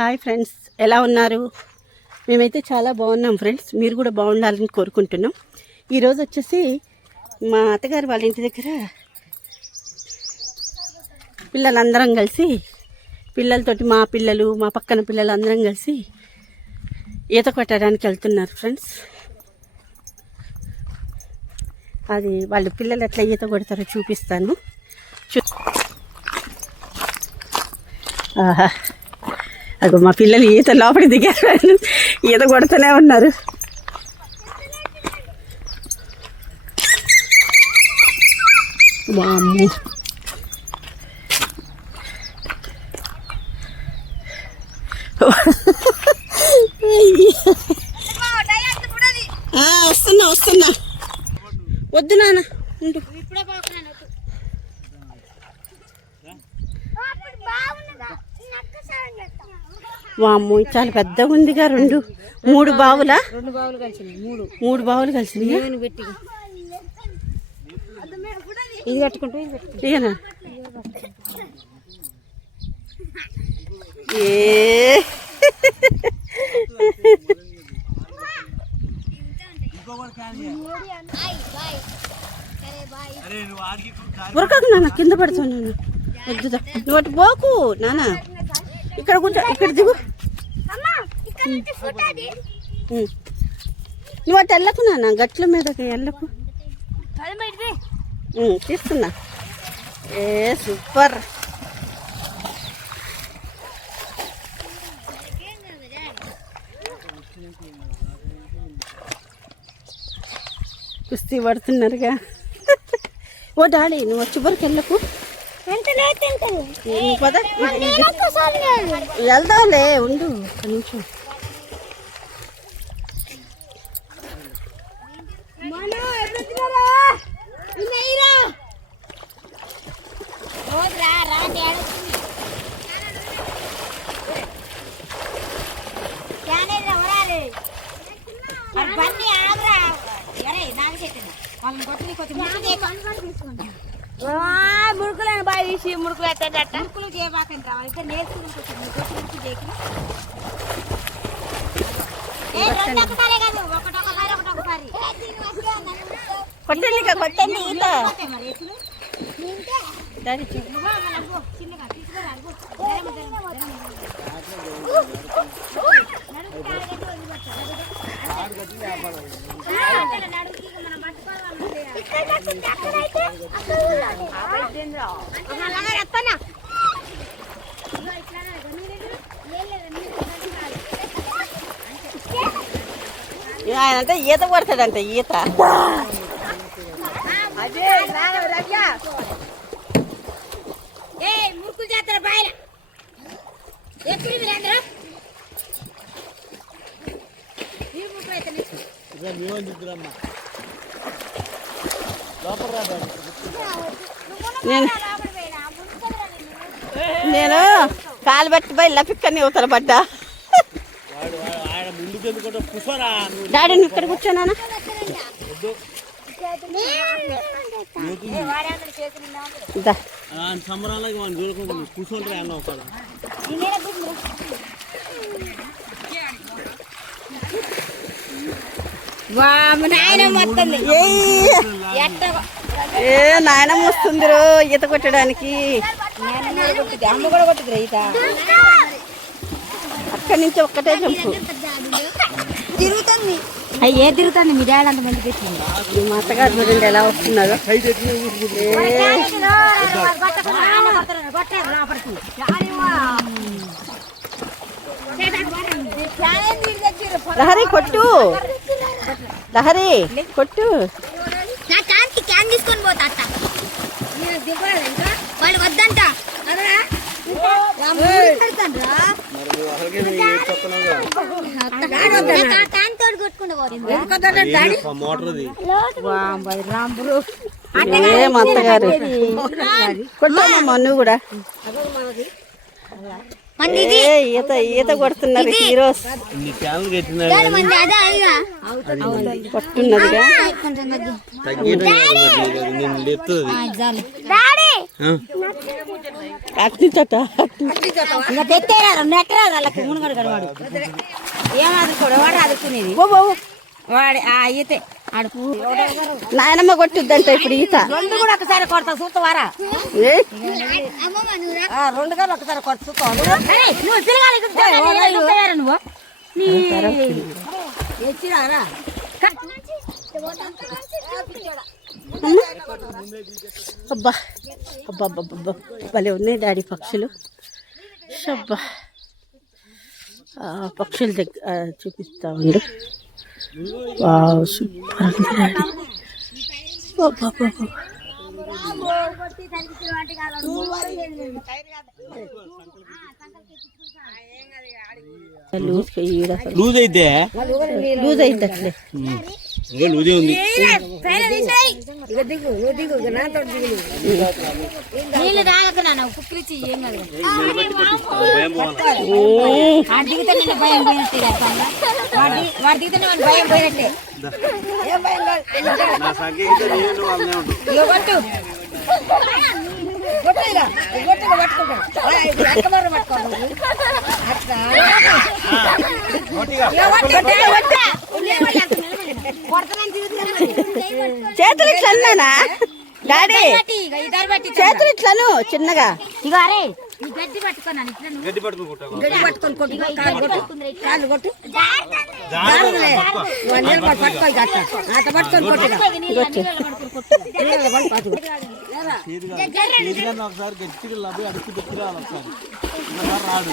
Hi friends, ఎలా ఉన్నారు? మేమైతే చాలా బాగున్నాం ఫ్రెండ్స్. మీరు కూడా బాగుండాలని కోరుకుంటున్నాం. ఈరోజు వచ్చేసి మా అత్తగారు వాళ్ళ ఇంటి దగ్గర పిల్లలందరం కలిసి, పిల్లలతోటి మా పిల్లలు, మా పక్కన పిల్లలు అందరం కలిసి ఈత కొట్టడానికి వెళ్తున్నారు ఫ్రెండ్స్. అది వాళ్ళు పిల్లలు ఎట్లా ఈత కొడతారో చూపిస్తాను. ఆహా, అగో మా పిల్లలు ఈత లోపలికి దిగారు, ఈత కొడుతూనే ఉన్నారు. వామ్మో, వస్తున్నా వస్తున్నా, వద్దు నాన్న ఉండు. వామ్మో, చాలా పెద్దగా ఉందిగా. మూడు బావులా? మూడు బావులు కలిసినాయి. ఇది కట్టుకుంటూ ఇదేనా? ఉరకకు నాన్న, కింద పడుతావు నాన్న. వద్దుదా, నువ్వు అటు పోకు నాన్న. ఇక్కడ కూర్చో, ఇక్కడ దిగు. నువ్వు అటు వెళ్ళకు నాన్న, గట్ల మీదకి వెళ్ళకు. తీస్తున్నా. సూపర్. కుస్తీ పడుతున్నారుగా. ఓ డాడీ, నువ్వు వచ్చి వరకు వెళ్ళకు. వెళ్దాంలే, ఉండు ఒక నిమిషం. మురుకులను బాగా తీసి మురుకులు ఎత్తాడట. మురుకులు చేయబాకండి, రావాలి ఇక్కడ నేర్చుకుంటూ కొట్టండి కొట్టండి. ఈత ఆయన అంటే ఈత పడతాడంట. ఈత మురుకులు చేస్తారు బాయ్. ఎప్పుడు మీరు అందరూ నేను కాలు బట్టి పోయి లపిక్కని అవతల పడ్డా. డాడీ నువ్వు ఇక్కడ కూర్చోనా? నాయనమ్మ వస్తుంది ఈత కొట్టడానికి. అక్కడి నుంచి ఒక్కటే జంపు తిరుగుతుంది. అయ్యే తిరుగుతుంది. మీ డాడీ అంత మంది పెట్టింది. మా అత్తగారు చూడండి ఎలా వస్తున్నారు. లహరి కొట్టు, లహరి కొట్టు. క్యాన్ తీసుకొని పోతా వాళ్ళు వద్దంట. అత్తగారు కొట్టమ్మా, నువ్వు కూడా ఈత ఈత కొడుతున్నారు హీరోస్. పట్టున్నదిగా. అట్ని తోట ఇంకా తెత్తేరా నెట్టరాదు వాళ్ళకి మునుగడు కడవాడు ఏమాదుకోడు వాడు ఆదుకునేది వాడి అయితే ఆడుకు నాయనమ్మ కొట్టుద్దంట ఇప్పుడు ఈత రెండు కూడా ఒకసారి కొడతా చూస్తావారా ఏ? రెండు గారు ఒకసారి కొడతా చూస్తావు నువ్వు తిరగాలి నువ్వు ఎచ్చిరారా అబ్బా అబ్బా అబ్బా అబ్బా భలే ఉన్నాయి డాడీ పక్షులు అబ్బా పక్షుల దగ్గర చూపిస్తా ఉండు వావ్ సూపర్ ఉంది డాడీ అబ్బా అబ్బా అబ్బా. లూజ్ అయితే లూజ్ అయింది అట్లే లూజే ఉంది. నీళ్ళు తాగకు నాన్న కుక్కిలిచ్చి ఏం కాదు దిగితే నిన్న భయం పోయినట్టే వాడు దిగితే భయం పోయినట్టే ఏం భయం కాదు కొట్టు చేతులు ఇట్లా అన్నానా డాడీ చేతులు ఇట్లాను చిన్నగా ఇక అరే గడ్డి పట్టుకున్నాను గడ్డి పట్టుకుంటావు గడ్డి పట్టుకొని కొట్టు కాళ్ళు కొట్టు పట్టుకొని ఒకసారి గట్టిగా లభి అడుగు పెట్టిరా ఒకసారి రాడు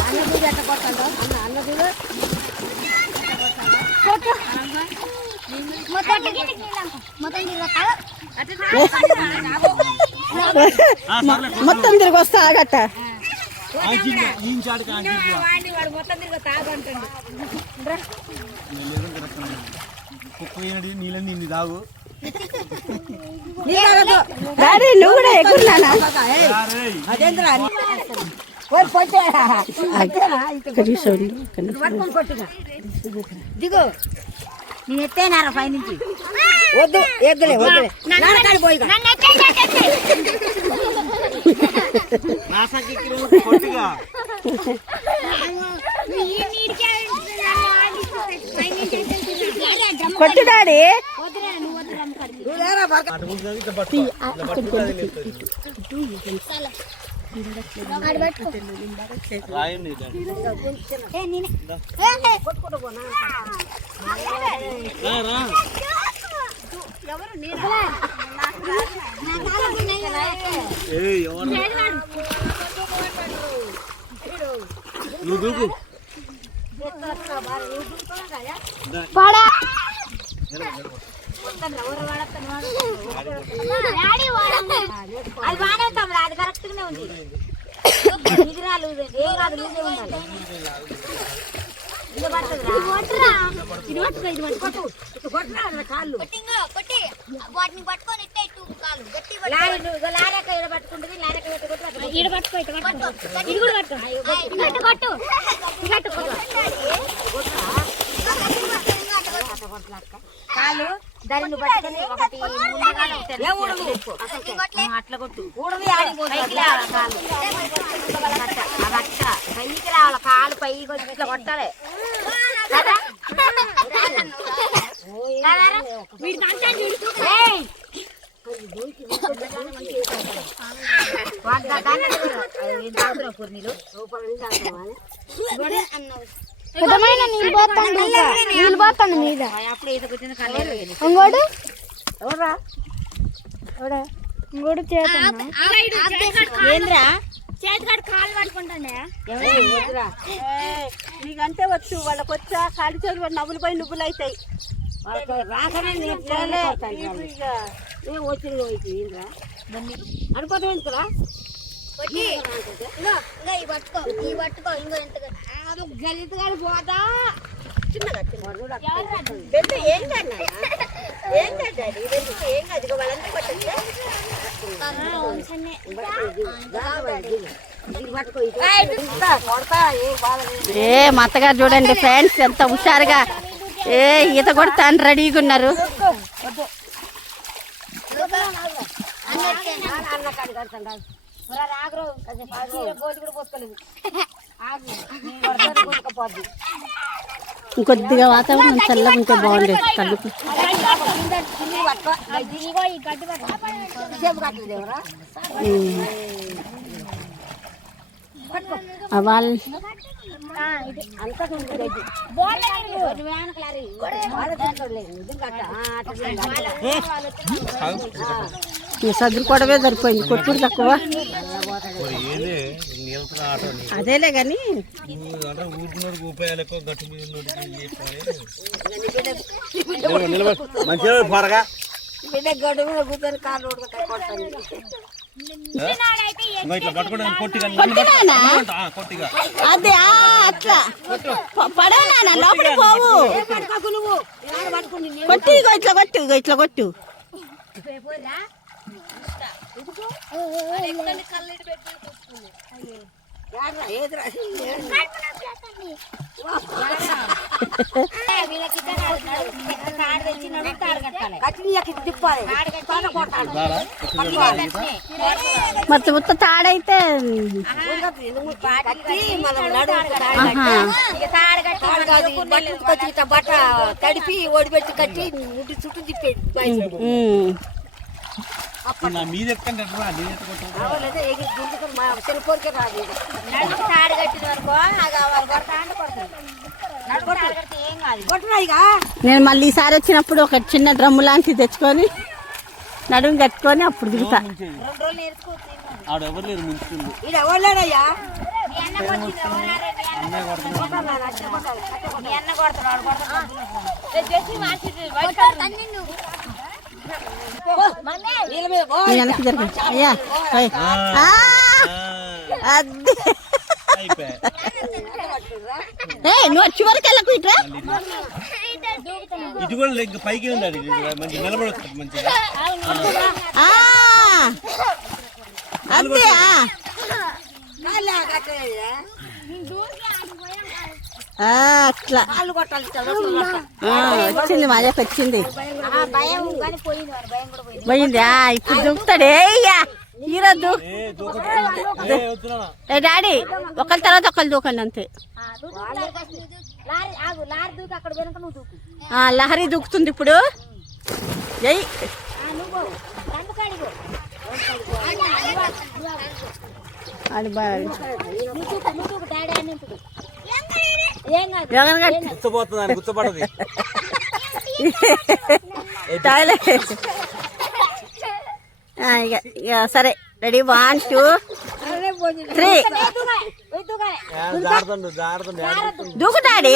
అన్నదూరు ఎట్లా కొట్టాడు అన్నదూరు మొత్తం తిరిగి వస్తా ఆగట్ట నీళ్ళని నిన్ను తాగు డాడీ నువ్వు కూడా ఎగురున్నానా దిగు నేను ఎత్తేనారా పై నుంచి వద్దు ఎద్దులే వద్దులే నాన్నకాడి పోయి కొట్టు డాడీ నువ్వు దూకు అది బాగానే ఉంటాం అది కరెక్ట్ గానే ఉంది ఇది రాదు ఏం కాదు లూజే ఉండాలి కాళ్ళు లారేక ఈడ పట్టుకుంటుంది లారేక కాళ్ళు దాన్ని పట్టుకొని ఒకటి అట్లా కొట్టు ఊడవి ఆడిపోతుంది కాళ్ళు పైకి రావాలి కాలు పైకి వచ్చి ఇట్లా కొట్టాలి నీళ్ళు పోతాను మీద అప్పుడు ఈత కూర్చుని కళ్ళు ఇంకోడు ఎవరా ఇంకోటి చేతున్నా ఏంద్రా చేతికాడు కాళ్ళు పట్టుకుంటాండే నీకంటే వచ్చు వాళ్ళకి వచ్చా కాడి చేతులు నవ్వులు పోయి నువ్వులు అవుతాయి రాకనే వచ్చింది ఏంద్రా అనుకోవద్దు ఎందుకురా గలితగా పోతా చిన్నగా పెద్ద ఏం కాదు ఏం కాదు ఏం కాదు వాళ్ళంతా ఏ మా అత్తగారు చూడండి ఫ్రెండ్స్ ఎంత హుషారుగా ఏ ఈత కొడతాను రెడీగా ఉన్నారు. ఇంకొద్దిగా వాతావరణం చల్లగా ఉంటే బాగుండేది. తలుపు వాళ్ళు సదురుకోవడమే సరిపోయింది. కొట్టుడు తక్కువ. అదేలే కానీ అదే అట్లా పడవనా లోపల పోవు. కొట్టు ఇట్లా కొట్టు ఇట్లా కొట్టు. మొత్తం మొత్తం తాడైతే బట్ట తడిపి ఓడిపెట్టి కట్టి ముడి చుట్టూ తిప్పేది. నేను మళ్ళీ ఈసారి వచ్చినప్పుడు ఒక చిన్న డ్రమ్ము లాంటిది తెచ్చుకొని నడుము కట్టుకొని అప్పుడు దిగుతా. వెనక్కి జరగండి అయ్యా. అదే నువ్వు వచ్చి వరకు వెళ్ళకు. ఇట్లా ఇది కూడా ఇంకా పైకి ఉండాలి. మంచి నిలబడొచ్చు మంచిగా. అంతే అట్లా వచ్చింది. మాజాకి వచ్చింది. పోయింది. ఇప్పుడు దూకుతాడే. ఈరోజు డాడీ ఒకరి తర్వాత ఒకరు దూకండి అంతే. లహరి దూకుతుంది ఇప్పుడు. జై అది గుర్తుపడదు. సరే రెడీ 1 2 3 దూకు డాడీ.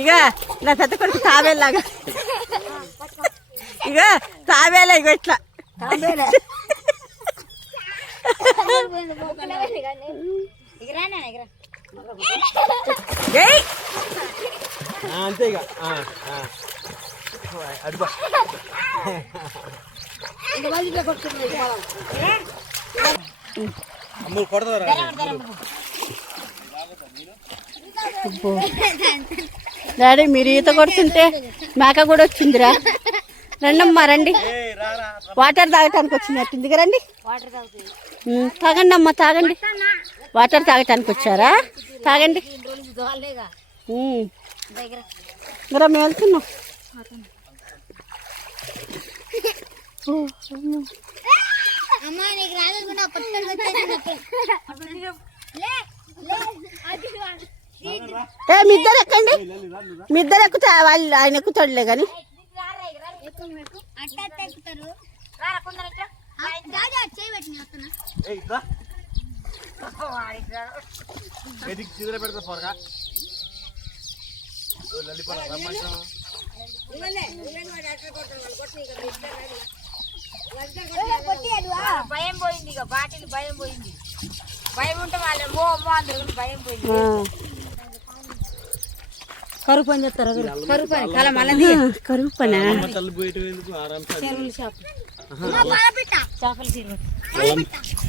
ఇక నా పెద్ద కొడుకు తావేలాగా. ఇక తావేలా ఇక ఇట్లా అంతే. ఇక కొడతారా డాడీ? మీరు ఈత కొడుతుంటే మేక కూడా వచ్చిందిరా. రండమ్మా రండి. వాటర్ తాగటానికి వచ్చినట్టుంది. రండి తాగండి అమ్మా తాగండి. వాటర్ తాగటానికి వచ్చారా? తాగండి. మరి మేము వెళ్తున్నాం. మీ ఇద్దరు ఎక్కండి. మీ ఇద్దరు ఎక్కుతా. వాళ్ళు ఆయన ఎక్కుతాడులే కానీ. భయం పోయింది. ఇక బాటిల్ భయం పోయింది. భయం ఉంటే వాళ్ళు అందరూ భయం పోయింది. కరువు పని చేస్తారు కరువు పని కల మళ్ళీ కరువు పనా? తల్లి పోయటం ఎందుకు ఆరాం చెరువులు చేపలు చెరువు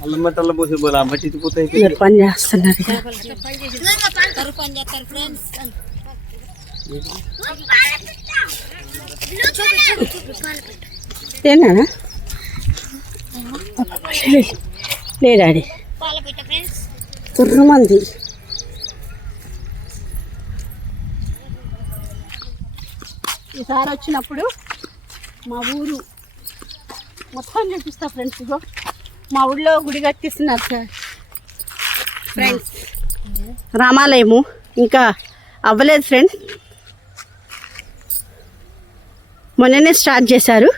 అల్లం మట్టల్ల పోసి పోలే ఆ మట్టి పోతాయి మీరు పని చేస్తున్నారు ఇక. కరువు పని చేస్తారు ఫ్రెండ్స్ ఏనా లేడాడి తుర్రమంది. ఈసారి వచ్చినప్పుడు మా ఊరు మొత్తం చూపిస్తా ఫ్రెండ్స్. ఇగో మా ఊళ్ళో గుడి కట్టిస్తున్నారు సార్ ఫ్రెండ్స్. రామాలయము ఇంకా అవ్వలేదు ఫ్రెండ్స్, మొన్ననే స్టార్ట్ చేశారు,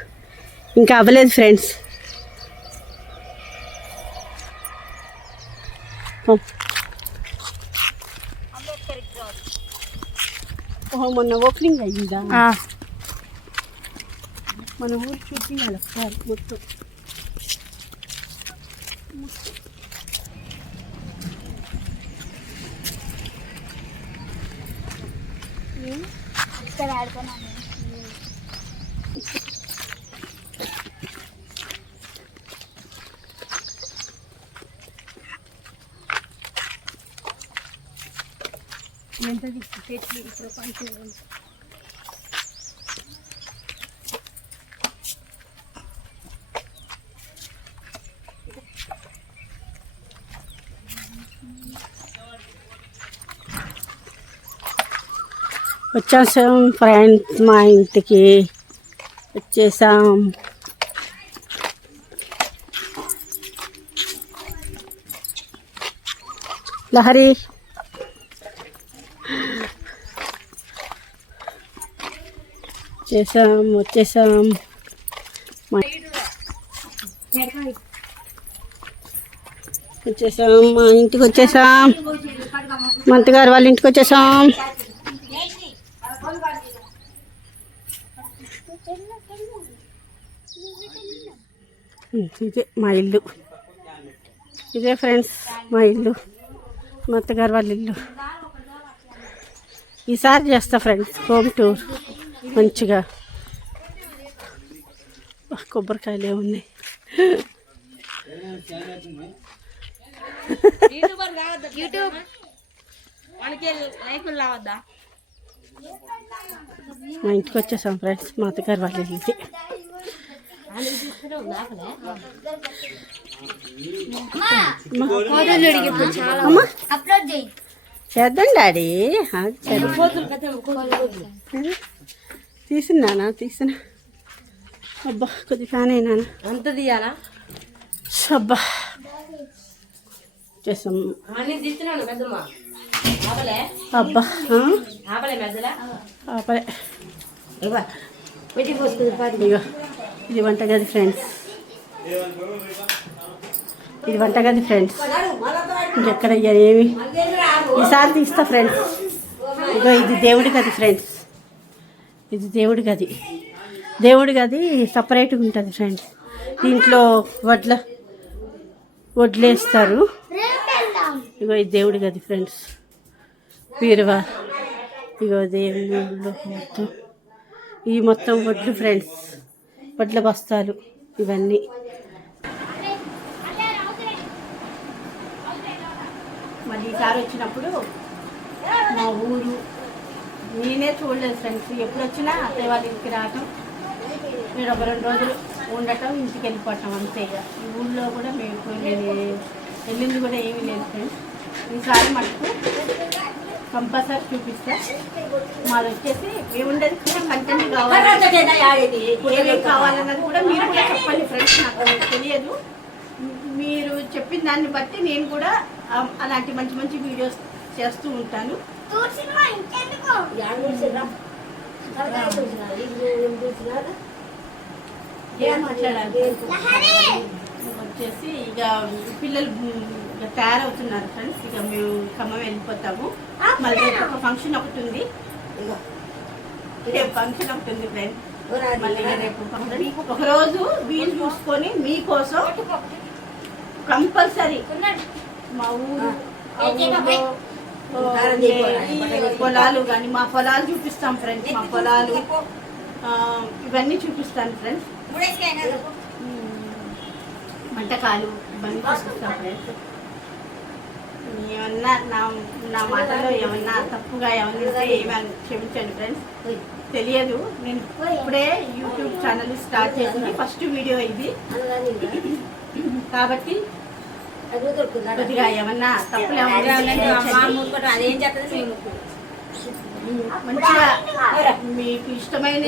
ఇంకా అవ్వలేదు ఫ్రెండ్స్. ఓహో మొన్న ఓపెనింగ్ అయ్యిందా? మన ఊరు చూపించాలి ఒకసారి మొత్తం. ఇక్కడ ఆడుకున్నాను. ఎంత పెట్టి ప్రపంచం వచ్చేసాం ఫ్రెండ్స్, మా ఇంటికి వచ్చేసాం. లహరి వచ్చేసాం మా ఇంటికి వచ్చేసాం. మా అత్తగారు వాళ్ళ ఇంటికి వచ్చేసాం. ఇదే మా ఇల్లు, ఇదే ఫ్రెండ్స్ మా ఇల్లు, మా అత్తగారు వాళ్ళ ఇల్లు. ఈసారి చేస్తా ఫ్రెండ్స్ హోమ్ టూర్ మంచిగా. కొబ్బరికాయలు ఏమున్నాయి. మా ఇంటికి వచ్చేసాం ఫ్రెండ్స్, మా అత్తగారు వాళ్ళ ఇంటికి. చేద్దాం డాడీ. తీసినానా తీసిన. అబ్బా కొద్ది ఫ్యాన్ అయినా అంత తీయాలా? అబ్బా చేసాం. అబ్బా ఆపలే. ఇగో ఇది వంటగది ఫ్రెండ్స్, ఇది వంటగది ఫ్రెండ్స్. ఇంకెక్కడ ఏమి ఈసారి తీస్తా ఫ్రెండ్స్. ఇగో ఇది దేవుడి గది ఫ్రెండ్స్, ఇది దేవుడి గది. దేవుడి గది సపరేట్గా ఉంటుంది ఫ్రెండ్స్. దీంట్లో వడ్లేస్తారు. ఇగో ఇది దేవుడి గది ఫ్రెండ్స్. వీరువా ఇగో దేవుళ్ళు మొత్తం, ఈ మొత్తం వడ్లు ఫ్రెండ్స్, వడ్ల బస్తాలు ఇవన్నీ. మళ్ళీ ఈసారి వచ్చినప్పుడు మా ఊరు నేనే చూడలేదు ఫ్రెండ్స్. ఎప్పుడు వచ్చినా అత్తయ్య వాళ్ళ ఇంటికి రావటం, మీరు ఒక 2 రోజులు ఉండటం, ఇంటికి వెళ్ళిపోవటం అంతే. ఇక ఈ ఊళ్ళో కూడా మేము వెళ్ళింది కూడా ఏమీ లేదు ఫ్రెండ్స్. ఈసారి మటుకు కంపల్సరీ చూపిస్తా. మాది వచ్చేసి ఏముండదు కంటెంట్ కావాలి, ఏమేమి కావాలన్నది కూడా మీరు కూడా చెప్పండి ఫ్రెండ్స్. నాకు తెలియదు, మీరు చెప్పిన దాన్ని బట్టి నేను కూడా అలాంటి మంచి మంచి వీడియోస్ చేస్తూ ఉంటాను. ఏం మాట్లాడాలి వచ్చేసి ఇక పిల్లలు తయారవుతున్నారు ఫ్రెండ్స్. ఇక మేము ఖమ్మం వెళ్ళిపోతాము. మళ్ళీ ఒక ఫంక్షన్ ఒకటి ఉంది, రేపు ఫంక్షన్ ఒకటి ఉంది ఫ్రెండ్స్. మళ్ళీ రేపు ఒకరోజు వీలు చూసుకొని మీకోసం కంపల్సరీ మా ఊరు ఈ పొలాలు కానీ మా పొలాలు చూపిస్తాం ఫ్రెండ్స్. మా పొలాలు ఇవన్నీ చూపిస్తాను ఫ్రెండ్స్. వంటకాలు ఇవన్నీ చూపిస్తాం ఫ్రెండ్స్. ఏమన్నా నా మాటలో ఏమన్నా తప్పుగా ఏమన్నా ఏమని క్షమించండి ఫ్రెండ్స్. తెలియదు, నేను ఇప్పుడే యూట్యూబ్ ఛానల్ స్టార్ట్ చేసింది, ఫస్ట్ వీడియో ఇది కాబట్టి కొద్దిగా ఏమన్నా తప్పులు మంచిగా మీకు ఇష్టమైన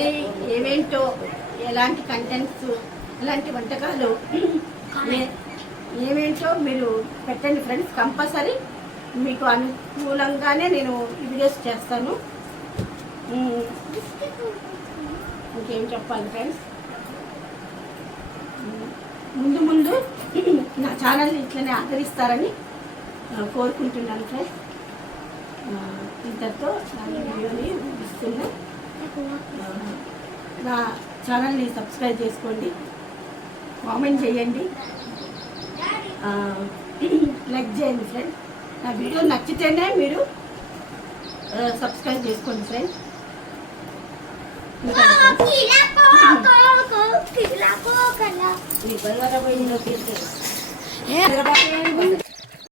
ఏమేంటో ఎలాంటి కంటెంట్స్ ఎలాంటి వంటకాలు ఏమేంటో మీరు పెట్టండి ఫ్రెండ్స్. కంపల్సరీ మీకు అనుకూలంగానే నేను ఈ వీడియోస్ చేస్తాను. ఇంకేం చెప్పాలి ఫ్రెండ్స్, ముందు ముందు నా ఛానల్ని ఇట్లనే ఆదరిస్తారని కోరుకుంటున్నాను ఫ్రెండ్స్. ఇంతతో నా వీడియోని ఇస్తున్నా. నా ఛానల్ని సబ్స్క్రైబ్ చేసుకోండి, కామెంట్ చేయండి, లైక్ చేయండి ఫ్రెండ్స్. నా వీడియో నచ్చితేనే మీరు సబ్స్క్రైబ్ చేసుకోండి ఫ్రెండ్స్. కిలా